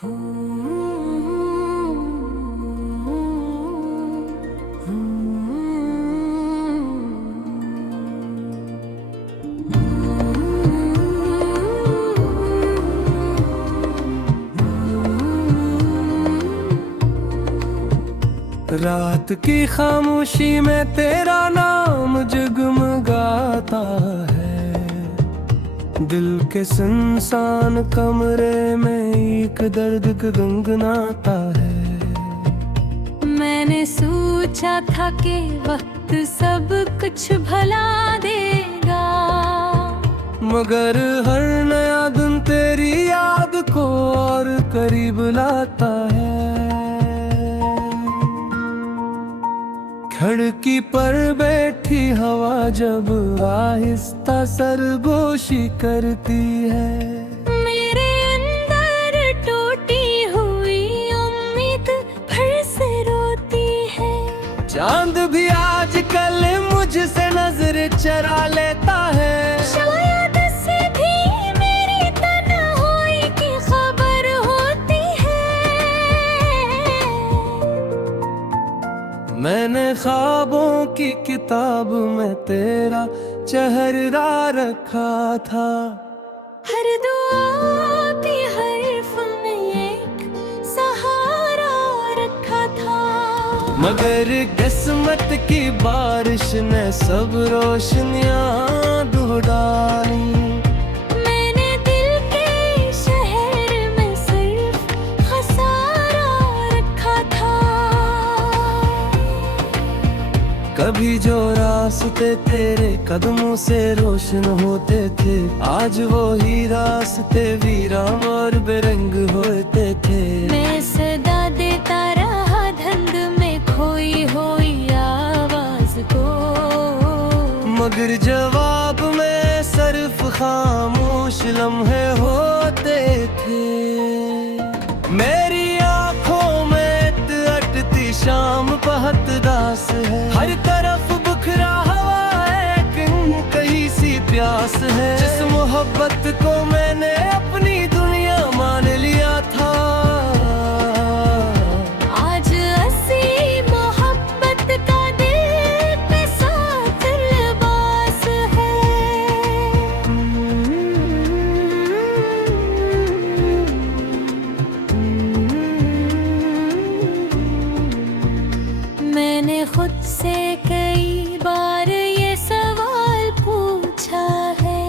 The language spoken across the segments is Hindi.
रात की खामोशी में तेरा नाम जगमगाता है। दिल के सुनसान कमरे में एक दर्द गुनगुनाता है। मैंने सोचा था कि वक्त सब कुछ भला देगा, मगर हर नया दिन तेरी याद को और करीब लाता है। खिड़की पर बैठी हवा जब आहिस्ता सरगोशी करती है, मेरे अंदर टूटी हुई उम्मीद फिर से रोती है। चांद भी आजकल मुझसे नजर चरा लेता है। शायद से भी मेरी तन्हाई की खबर होती है। मैंने ख्वाबों की किताब में तेरा चेहरा रखा था। हर दुआ की हर्फ में एक सहारा रखा था, मगर किस्मत की बारिश ने सब रोशनियां धो डाली। मैंने दिल के शहर में सिर्फ खसारा रखा था। कभी जो रास्ते तेरे कदमों से रोशन होते थे, आज वो ही रास्ते वीरान और बेरंग होते थे। मैं सदा देता रहा धुंध में खोई हुई आवाज को, मगर जवाब में सिर्फ खामोश लम्हे होते थे। मेरी आंखों में अटती शाम बहुत दास है। हर तरफ बुखरा हवा है, कहीं सी प्यास है। जिस मोहब्बत को मैंने अपनी दुनिया मान लिया था, आज ऐसी मोहब्बत का दिल पे साथ लिबास है। मैंने खुद से कई बार ये सवाल पूछा है,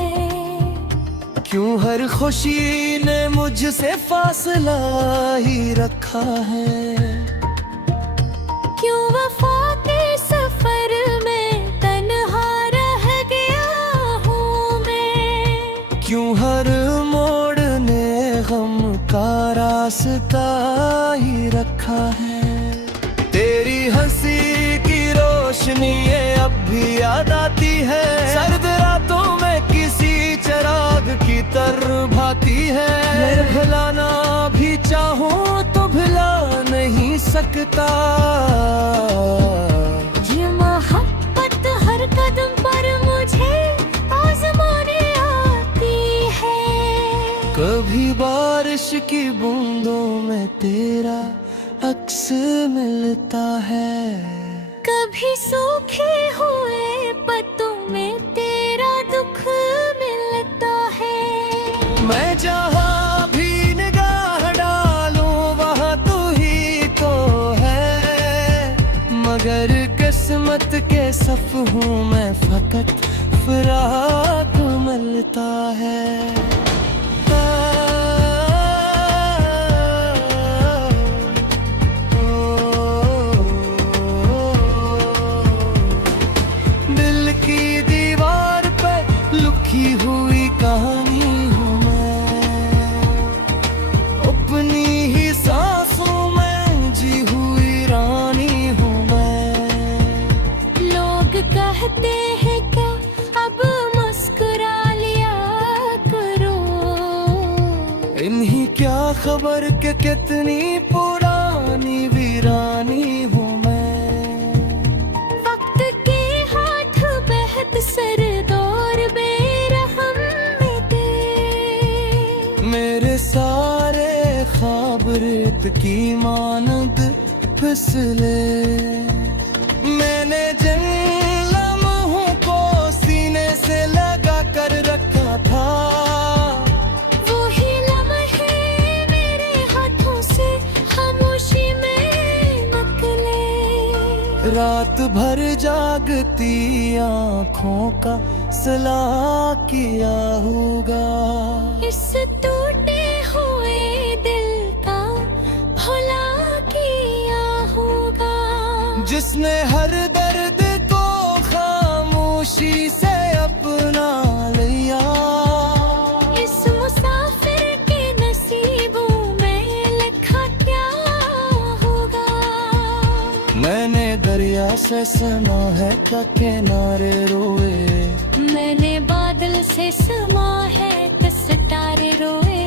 क्यों हर खुशी ने मुझसे फासला ही रखा है। क्यों वफा के सफर में तन्हा रह गया हूँ मैं। क्यों हर मोड़ ने गम का रास्ता ही रखा है। तेरी हंसी की रोशनी ये अब भी याद आती है। सर्द रातों में किसी चिराग की तरह भाती है। मैं भुलाना भी चाहूं तो भुला नहीं सकता। ये मोहब्बत हर कदम पर मुझे आजमाने आती है। कभी बारिश की बूंदों में तेरा अक्स मिलता है, कभी सूखे हुए पत्तों में तेरा दुख मिलता है। मैं जहाँ भी निगाह डालूं वहाँ तू ही तो है। मगर किस्मत के सफ़हों में फकत फिराक मिलता है। दिल की दीवार पे लिखी हुई कहानी हूँ मैं, अपनी ही सांसों में जी हुई रानी हूँ मैं। लोग कहते हैं क्या अब मुस्कुरा लिया करो, इन्हीं क्या खबर के कितनी पुरानी वीरानी हूँ मैं। वक्त के हाथ बेहद सर्द और बेरहम में थे। मेरे सारे ख्वाब ख्वाब रेत की मानद फिसले। मैंने जिन लम्हों को सीने से लगा कर रखा था, वही लम्हे मेरे हाथों से खामोशी में निकले। रात भर जागती आँखों का सला किया होगा। इस टूटे हुए दिल का भला किया होगा। जिसने हर दर्द को खामोशी से अपना लिया। इस मुसाफिर के नसीबों में लिखा क्या होगा। मैंने दरिया से सुना है का किनारे रोए। मैंने बादल से सुना है कि सितारे रोए।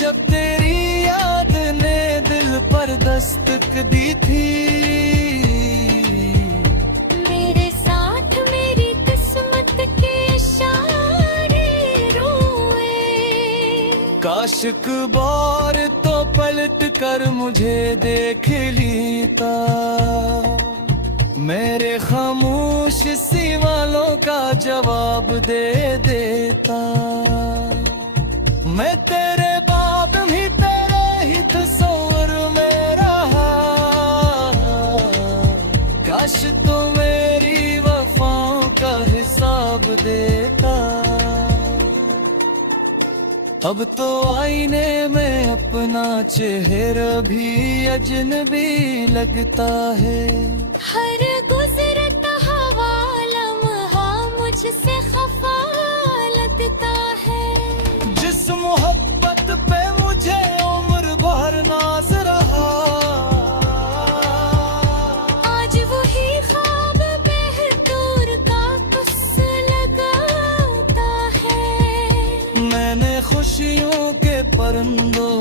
जब तेरी याद ने दिल पर दस्तक दी थी, मेरे साथ मेरी किस्मत के इशारे रोए। काश एक बार तो पलट कर मुझे देख लेता। मेरे खामोश सवालों का जवाब दे देता। मैं तेरे बाद भी तेरे ही तस्वीर में रहा। काश तो मेरी वफाओं का हिसाब देता। अब तो आईने में अपना चेहरा भी अजनबी लगता है। हर गुजरता हवा लम्हा मुझसे खफा लगता है। जिस मोहब्बत पे मुझे उम्र भर नाज रहा, आज वही ख्वाब बेहतूर का कुछ लगाता है। मैंने खुशियों के परिंदों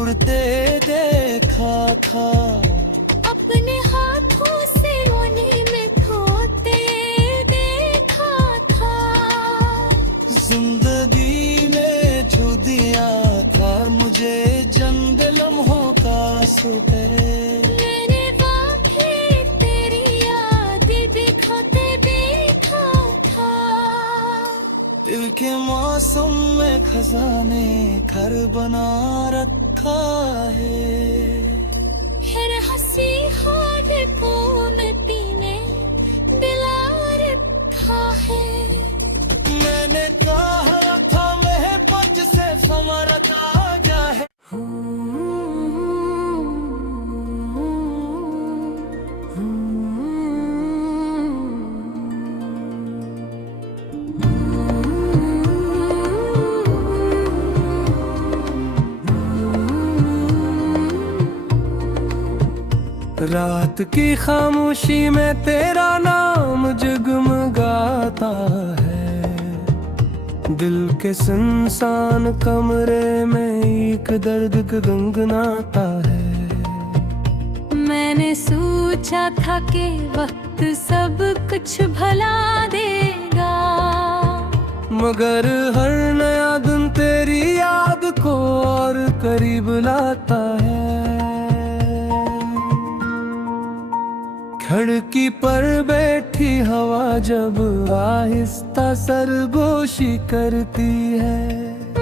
उड़ते देखा था। अपने हाथों से रोने में खोते देखा था। जिंदगी में छू दिया था मुझे जंग लम्हों का सुकरे। मैंने वाकई तेरी यादें दिखाते देखा था। दिल के मौसम में खजाने घर बना रखा है। हर हंसी हाथ को मिट्टी में मिला रखा है। मैंने कहा था महबत से समरता जा है। रात की खामोशी में तेरा नाम जगमगाता है। दिल के सुनसान कमरे में एक दर्द गुनगुनाता है। मैंने सोचा था कि वक्त सब कुछ भला देगा, मगर हर नया दिन तेरी याद को और करीब लाता है। खिड़की पर बैठी हवा जब आहिस्ता सरगोशी करती है।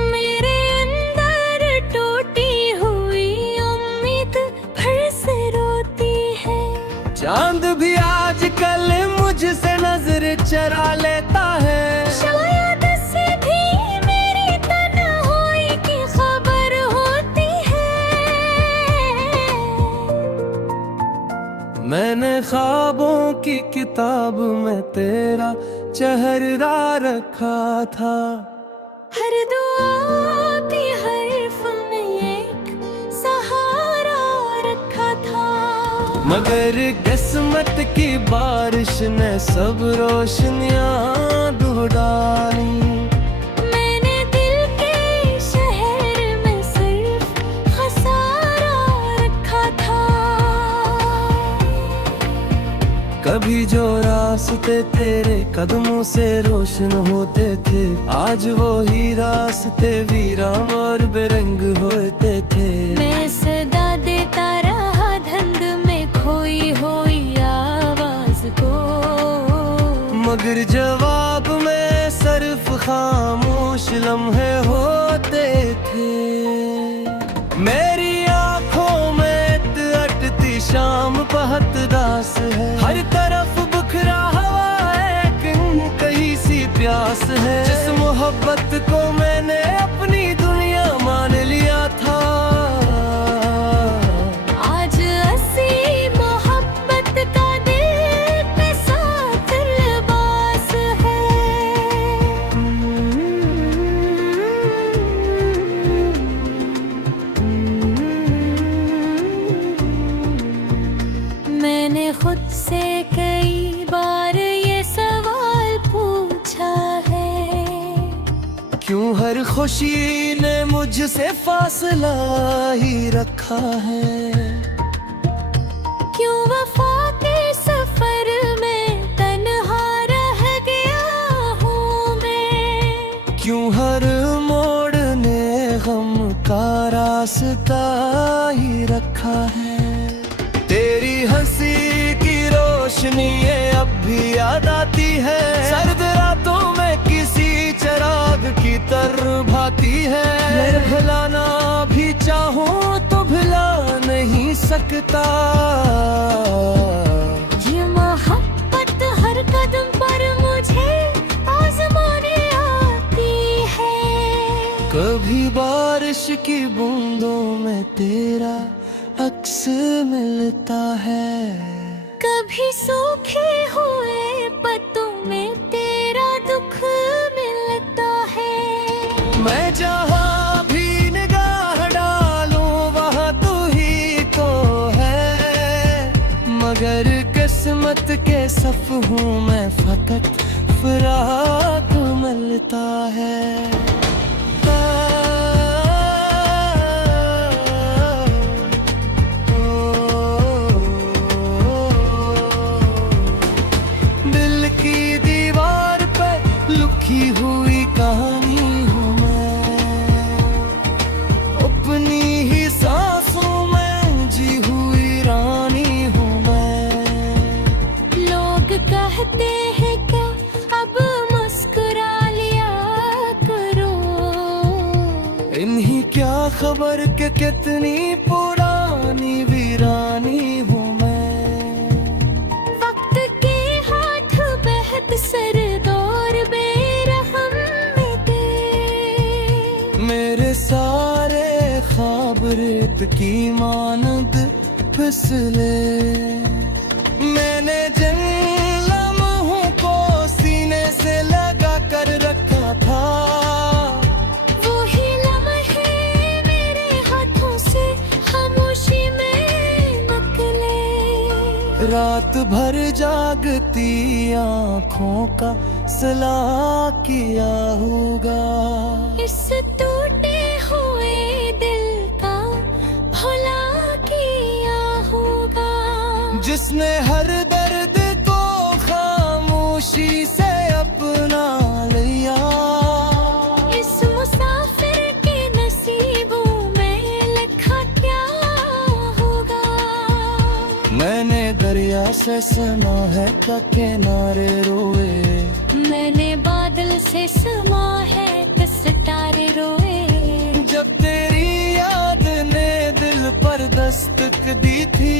मेरे अंदर टूटी हुई उम्मीद फिर से रोती है। चांद भी आजकल मुझसे नजर चरा लेता है। शायद से भी मेरी तन्हाई की खबर होती है। मैंने ख्वाबों की किताब में तेरा चेहरा रखा था। हर दुआ की हर्फ में एक सहारा रखा था। मगर किस्मत की बारिश ने सब रोशनियां डूब डाली। मैंने दिल के शहर में सिर्फ खसारा रखा था। कभी जो रास्ते तेरे कदमों से रोशन होते थे, आज वो ही रास्ते वीरान और बेरंग होते थे। मैं सदा देता रहा धुंध में खोई हुई आवाज को, मगर जवाब में सिर्फ खामोश लम्हे होते थे। मेरी आंखों में अटती शाम बहुत दास है, हर तरफ बुखरा हवा है, कहीं सी प्यास है। जिस मोहब्बत को मैंने अपनी दुनिया मान लिया था, आज ऐसी मोहब्बत का दिल पे साथ लिबास है। मैंने खुद से कई बार ये सवाल पूछा है, क्यों हर खुशी ने मुझसे फासला ही रखा है। क्यों वफा के सफर में तन्हा रह गया हूँ मैं, क्यों हर मोड़ ने गम का रास्ता ही रखा है। तेरी हंसी की रोशनी ये अब भी याद आती है, सर्द रातों में किसी चिराग की तरह भाती है। मैं भुलाना भी चाहूं तो भुला नहीं सकता, ये मोहब्बत हर कदम पर मुझे आजमाने आती है। कभी बारिश की बूंदों में तेरा अक्स मिलता है, कभी सूखे हुए पत्तों में तेरा दुख मिलता है। मैं जहाँ भी निगाह डालूं वहाँ तू ही तो है, मगर किस्मत के सफ हूँ मैं, फकत फिराक मिलता है। दिल की दीवार पे लिखी हुई कहानी हूँ मैं, अपनी ही सांसों में जी हुई रानी हूँ मैं। लोग कहते हैं क्या अब मुस्कुरा लिया करो, इन्हीं क्या खबर के कितनी पुरानी वीरानी हूँ मैं। वक्त के हाथ बेहद सर्द और बेरहम मिटे, मेरे सारे ख्वाब रेत की मानद फिसले। मैंने जिन लम्हों को सीने से लगा कर रखा था, वही लम्हे मेरे हाथों से खामोशी में निकले। रात भर जागती आँखों का सला किया होगा, इस टूटे हुए दिल का भला किया होगा। जिसने हर दर्द को खामोशी से अपना लिया, इस मुसाफिर के नसीबों में लिखा क्या होगा। मैंने दरिया से सुना है का किनारे रोए, मैंने बादल से सुना है सितारे रोए। जब तेरी याद ने दिल पर दस्तक दी थी,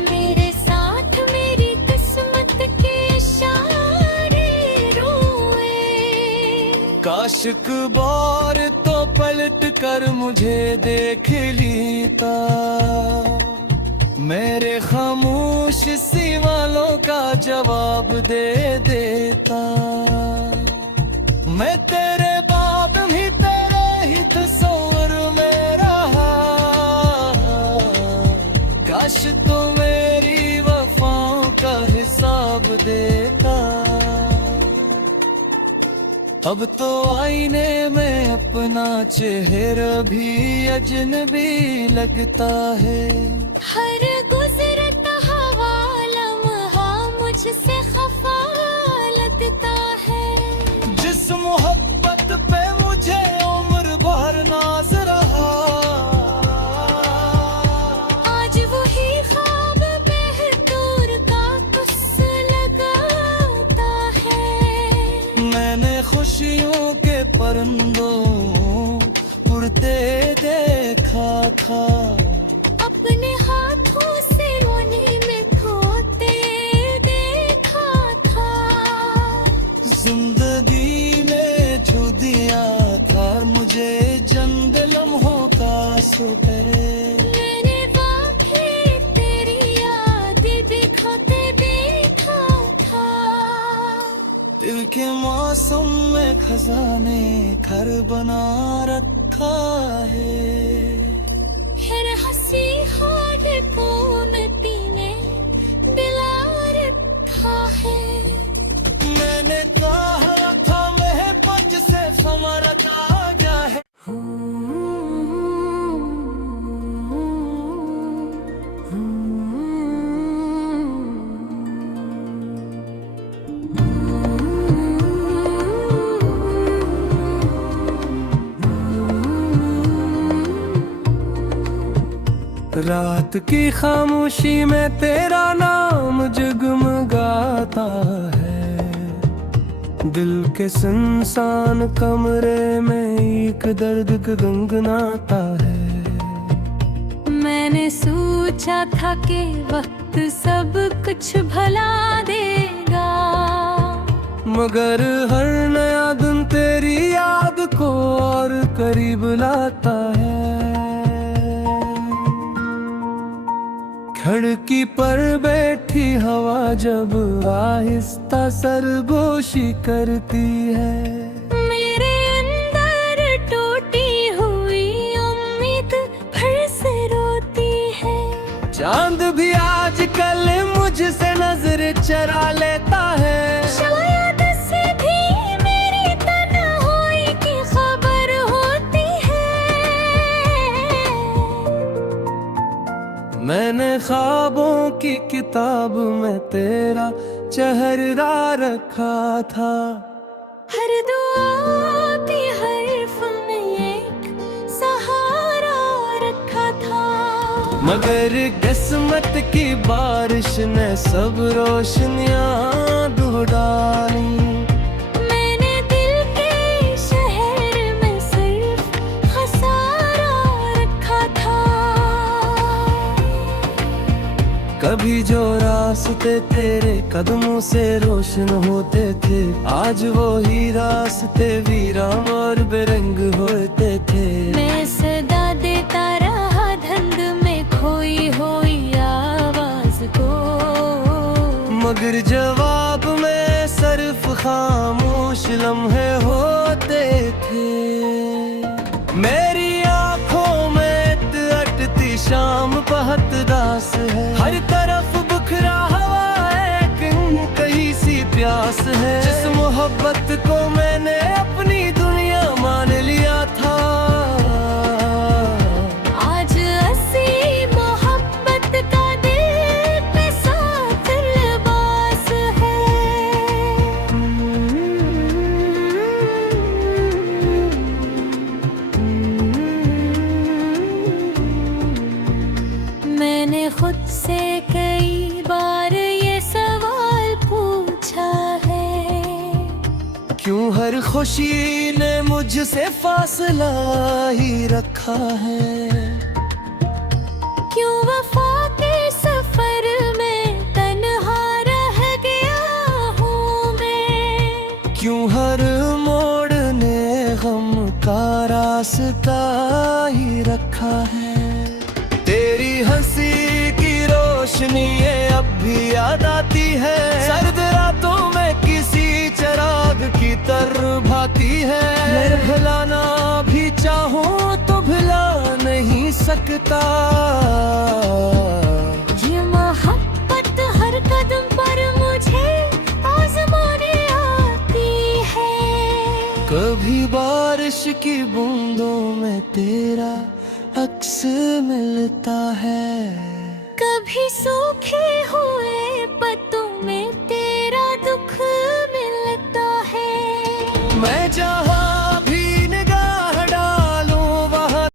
मेरे साथ मेरी किस्मत के इशारे रोए। काश एक बार तो पलट कर मुझे देख लेता, मेरे खामोश सवालों का जवाब दे देता। मैं तेरे बाद भी तेरे ही तस्वीर में रहा, काश तो मेरी वफाओं का हिसाब देता। अब तो आईने में अपना चेहरा भी अजनबी लगता है। हर गुजरता मुझसे खफा लगता है। जिस मोहब्बत पे मुझे उम्र भर नाज रहा, आज वही ख्वाब बेहतूर का कुस लगाता है। मैंने खुशियों के परिंदों उड़ते देखा था, अपने हाथों से रोने में खोते देखा था। जिंदगी में छू दिया था मुझे जंग लम्हों का सुकरे। मैंने वाकई तेरी याद भी खोते देखा था। दिल के मौसम में खजाने घर बना रखा है। हर हंसी हादों में पीने दिला रखा है। मैंने कहा था महबत से समरता गया है। रात की खामोशी में तेरा नाम जगमगाता है। दिल के सुनसान कमरे में एक दर्द गुनगुनाता है। मैंने सोचा था कि वक्त सब कुछ भला देगा, मगर हर नया दिन तेरी याद को और करीब लाता है। खिड़की पर बैठी हवा जब आहिस्ता सरगोशी करती है, मेरे अंदर टूटी हुई उम्मीद फिर से रोती है। चांद भी आजकल मुझसे नजर चरा लेता है। शायद से भी मेरी तन्हाई की खबर होती है। मैंने ख्वाबों की किताब में तेरा चेहरा रखा था। हर दुआ की हर्फ में एक सहारा रखा था। मगर किस्मत की बारिश ने सब रोशनियां धो डाली। मैंने दिल के शहर में सिर्फ खसारा रखा था। कभी जो रास्ते तेरे कदमों से रोशन होते थे, आज वो ही रास्ते वीरान और बेरंग होते थे। मैं सदा देता रहा धुंध में खोई हुई आवाज को, मगर जवाब में सिर्फ खामोश लम्हे होते थे। मेरी आंखों में अटती शाम बहुत दास है। हर तरफ बुखरा हवा है, कहीं सी प्यास है। जिस मोहब्बत को मैंने अपनी दुनिया मान लिया था, आज असली मोहब्बत का दिल पे साथ लिबास है। मैंने खुद से कई बार ये सवाल पूछा है, क्यों हर खुशी ने मुझसे फासला ही रखा है। क्यों वफा के सफर में तन्हा रह गया हूँ मैं। क्यों हर मोड़ ने गम का रास्ता ही रखा है। तेरी हंसी की रोशनी ये अब भी याद आती है। सर्द रातों में किसी चिराग की तरह भाती है। मैं भुलाना भी चाहूं तो भुला नहीं सकता। ये मोहब्बत हर कदम पर मुझे आजमाने आती है। कभी बारिश की बूंदों में तेरा अक्स मिलता है। कभी सूखे हुए पत्ते